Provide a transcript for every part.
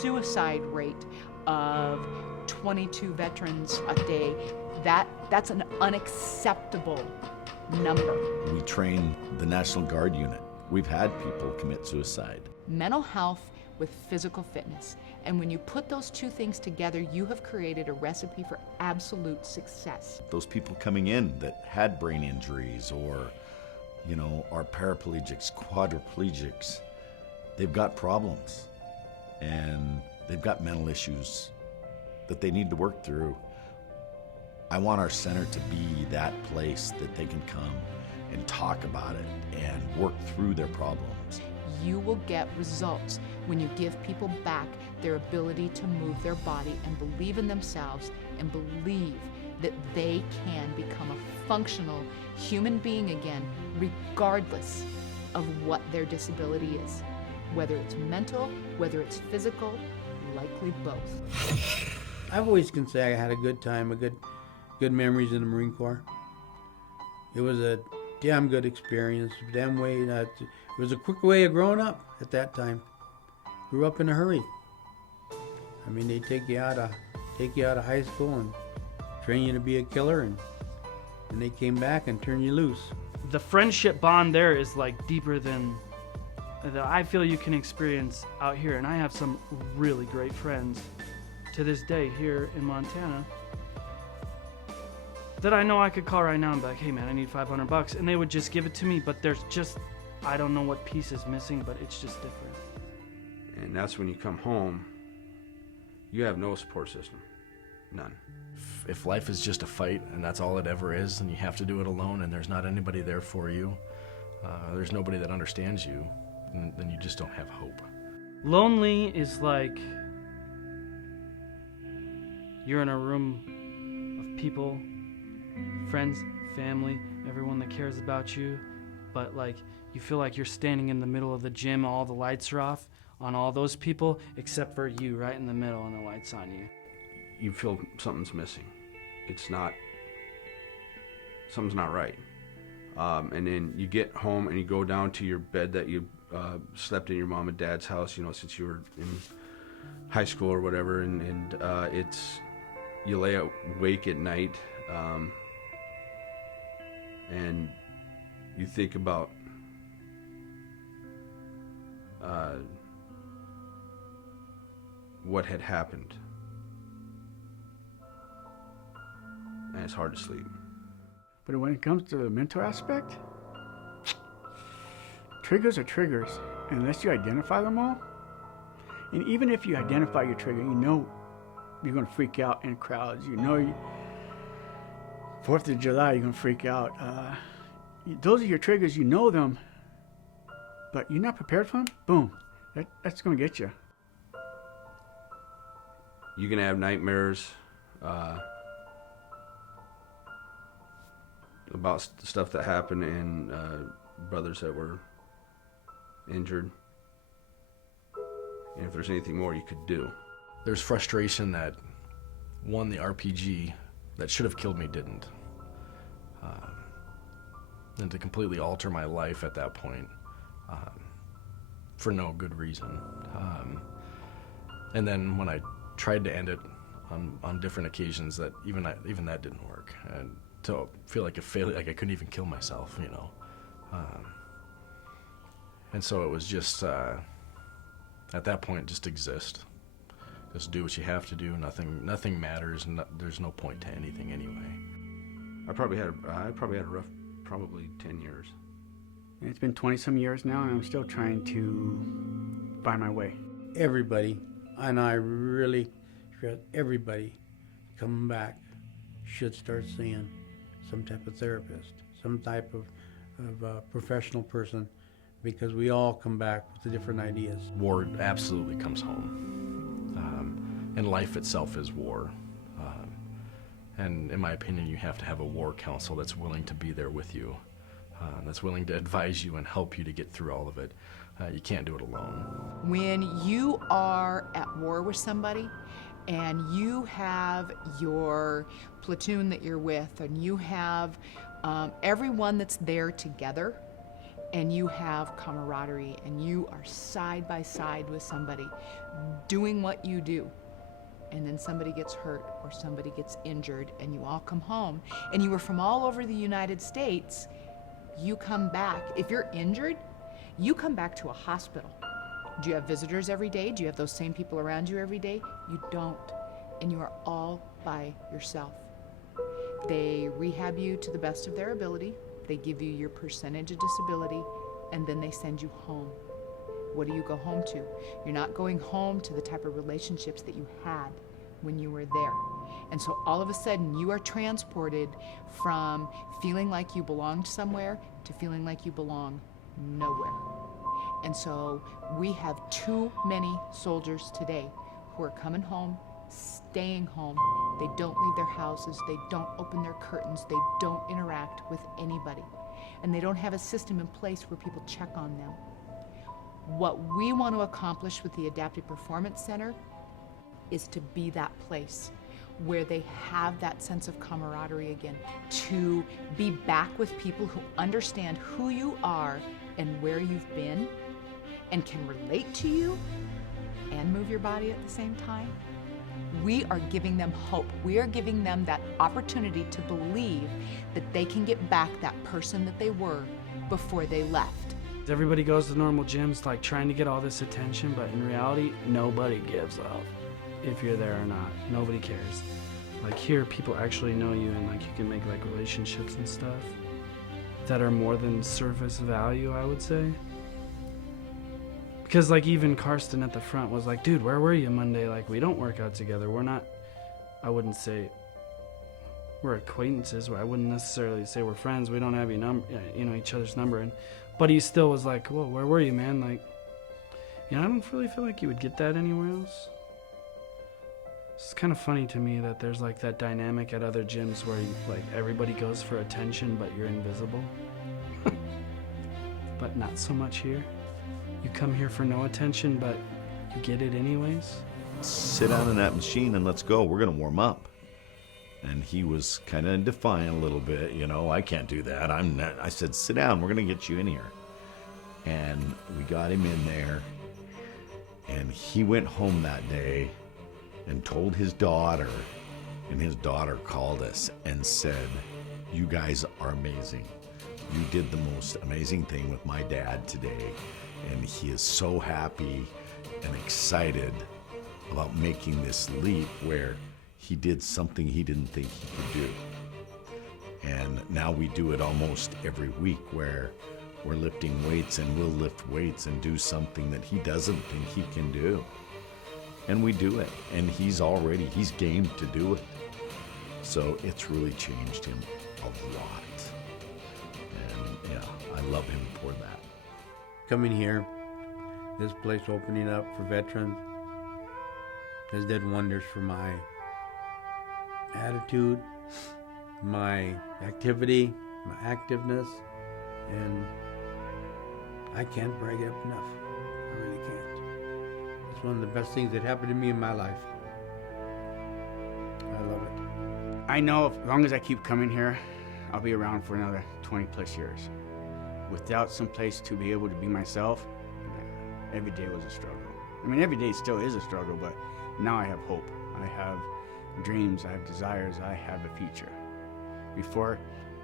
suicide rate of 22 veterans a day, that's an unacceptable number. We train the National Guard unit. We've had people commit suicide. Mental health with physical fitness. And when you put those two things together, you have created a recipe for absolute success. Those people coming in that had brain injuries or, are paraplegics, quadriplegics, they've got problems and they've got mental issues that they need to work through. I want our center to be that place that they can come and talk about it and work through their problems. You will get results when you give people back their ability to move their body and believe in themselves and believe that they can become a functional human being again, regardless of what their disability is. Whether it's mental, whether it's physical, likely both. I've always can say I had a good time, good memories in the Marine Corps. It was a damn good experience, it was a quick way of growing up at that time. Grew up in a hurry. I mean, they take you out of high school and train you to be a killer, and they came back and turned you loose. The friendship bond there is like deeper than that I feel you can experience out here, and I have some really great friends to this day here in Montana that I know I could call right now and be like, hey man, I need $500, and they would just give it to me, but there's just, I don't know what piece is missing, but it's just different. And that's when you come home, you have no support system, none. If life is just a fight and that's all it ever is, and you have to do it alone and there's not anybody there for you, there's nobody that understands you, then you just don't have hope. Lonely is like you're in a room of people, friends, family, everyone that cares about you, but like you feel like you're standing in the middle of the gym, all the lights are off on all those people except for you right in the middle and the lights on you. You feel something's missing. Something's not right. And then you get home and you go down to your bed that you slept in your mom and dad's house, since you were in high school or whatever, and you lay awake at night, and you think about what had happened, and it's hard to sleep. But when it comes to the mental aspect, triggers are triggers, and unless you identify them all, and even if you identify your trigger, you're going to freak out in crowds. 4th of July, you're going to freak out. Those are your triggers, you know them, but you're not prepared for them, boom, that's going to get you. You can have nightmares about stuff that happened and brothers that were injured. And if there's anything more you could do. There's frustration that, one, the RPG that should have killed me didn't. And to completely alter my life at that point for no good reason. And then when I tried to end it on different occasions, that even that didn't work. And to feel like a failure, like I couldn't even kill myself, and so it was just, at that point, just exist. Just do what you have to do. Nothing matters. There's no point to anything anyway. I probably had a rough, 10 years. It's been 20-some years now, and I'm still trying to find my way. Everybody, and I really stress everybody coming back should start seeing some type of therapist, some type of professional person, because we all come back with different ideas. War absolutely comes home. And life itself is war. And in my opinion, you have to have a war council that's willing to be there with you, that's willing to advise you and help you to get through all of it. You can't do it alone. When you are at war with somebody and you have your platoon that you're with and you have everyone that's there together, and you have camaraderie and you are side by side with somebody doing what you do, and then somebody gets hurt or somebody gets injured and you all come home and you were from all over the United States, you come back. If you're injured, you come back to a hospital. Do you have visitors every day? Do you have those same people around you every day? You don't. And you are all by yourself. They rehab you to the best of their ability. They give you your percentage of disability, and then they send you home. What do you go home to? You're not going home to the type of relationships that you had when you were there. And so all of a sudden you are transported from feeling like you belonged somewhere to feeling like you belong nowhere. And so we have too many soldiers today who are coming home, staying home. They don't leave their houses. They don't open their curtains. They don't interact with anybody. And they don't have a system in place where people check on them. What we want to accomplish with the Adaptive Performance Center is to be that place where they have that sense of camaraderie again, to be back with people who understand who you are and where you've been and can relate to you and move your body at the same time. We are giving them hope. We are giving them that opportunity to believe that they can get back that person that they were before they left. Everybody goes to normal gyms like trying to get all this attention, but in reality, nobody gives up if you're there or not. Nobody cares. Like here, people actually know you, and like you can make like relationships and stuff that are more than surface value, I would say. Because like even Karsten at the front was like, dude, where were you Monday? Like we don't work out together. We're not, I wouldn't say we're acquaintances. I wouldn't necessarily say we're friends. We don't have each other's number. But he still was like, whoa, where were you, man? Like, I don't really feel like you would get that anywhere else. It's kind of funny to me that there's like that dynamic at other gyms where like everybody goes for attention, but you're invisible. But not so much here. You come here for no attention, but you get it anyways. Sit down in that machine and let's go. We're going to warm up. And he was kind of defiant a little bit. I can't do that. I said, sit down. We're going to get you in here. And we got him in there. And he went home that day and told his daughter. And his daughter called us and said, you guys are amazing. You did the most amazing thing with my dad today. And he is so happy and excited about making this leap where he did something he didn't think he could do. And now we do it almost every week where we're lifting weights, and we'll lift weights and do something that he doesn't think he can do. And we do it. And he's game to do it. So it's really changed him a lot. And yeah, I love him for that. Coming here, this place opening up for veterans has done wonders for my attitude, my activity, my activeness, and I can't brag it up enough. I really can't. It's one of the best things that happened to me in my life. I love it. I know as long as I keep coming here, I'll be around for another 20 plus years. Without some place to be able to be myself, every day was a struggle. I mean, every day still is a struggle, but now I have hope. I have dreams, I have desires, I have a future. Before,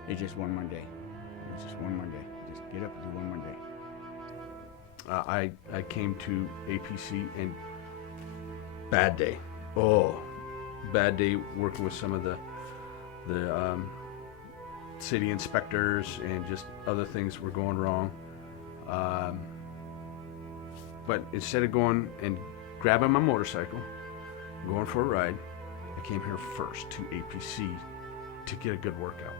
it's just one more day. It's just one more day. Just get up and do one more day. I came to APC and bad day. Oh, bad day working with some of the city inspectors and just other things were going wrong. But instead of going and grabbing my motorcycle, going for a ride, I came here first to APC to get a good workout.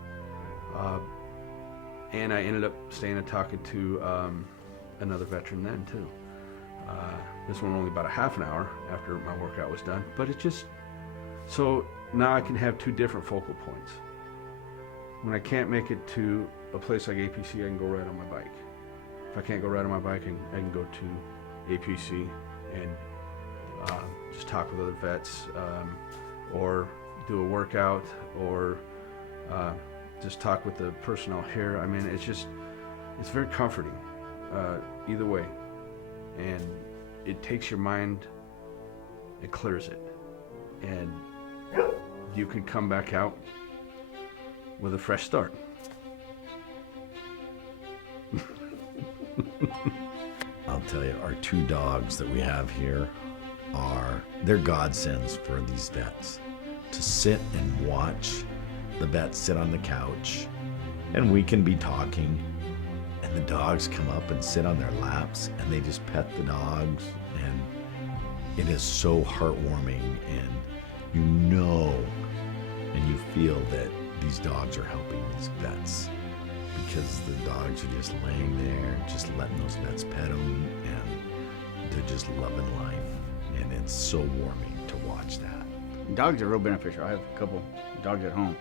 And I ended up staying and talking to another veteran then too. This one only about a half an hour after my workout was done, but it just, so now I can have two different focal points. When I can't make it to a place like APC, I can go ride on my bike. If I can't go ride on my bike, I can go to APC and just talk with other vets, or do a workout, or just talk with the personnel here. I mean, it's just, It's very comforting, either way, and it takes your mind, it clears it, and you can come back out with a fresh start. I'll tell you, our 2 dogs that we have here they're godsends for these vets. To sit and watch the vets sit on the couch, and we can be talking, and the dogs come up and sit on their laps, and they just pet the dogs, and it is so heartwarming, and you know and you feel that these dogs are helping these vets, because the dogs are just laying there, just letting those vets pet them, and they're just loving life, and it's so warming to watch that. Dogs are real beneficial. I have a couple dogs at home,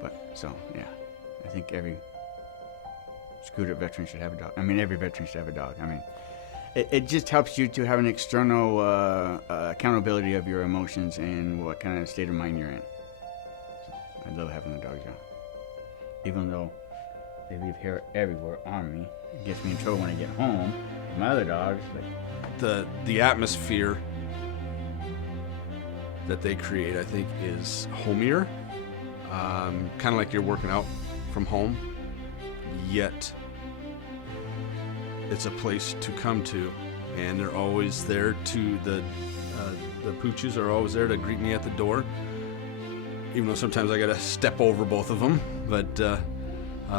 but so yeah, I think every screwed up veteran should have a dog. I mean, every veteran should have a dog. I mean, it just helps you to have an external accountability of your emotions and what kind of state of mind you're in. So I love having the dogs around, even though they leave hair everywhere on me. It gets me in trouble when I get home. My other dogs, like, The atmosphere that they create, I think, is homier. Kind of like you're working out from home, yet it's a place to come to, and they're always there to the pooches are always there to greet me at the door, even though sometimes I gotta step over both of them, but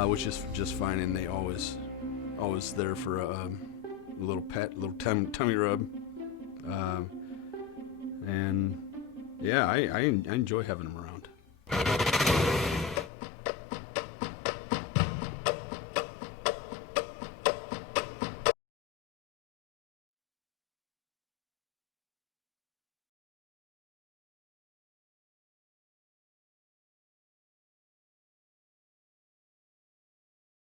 which is just fine, and they always there for a little pet, little tummy rub, and yeah, I enjoy having them around.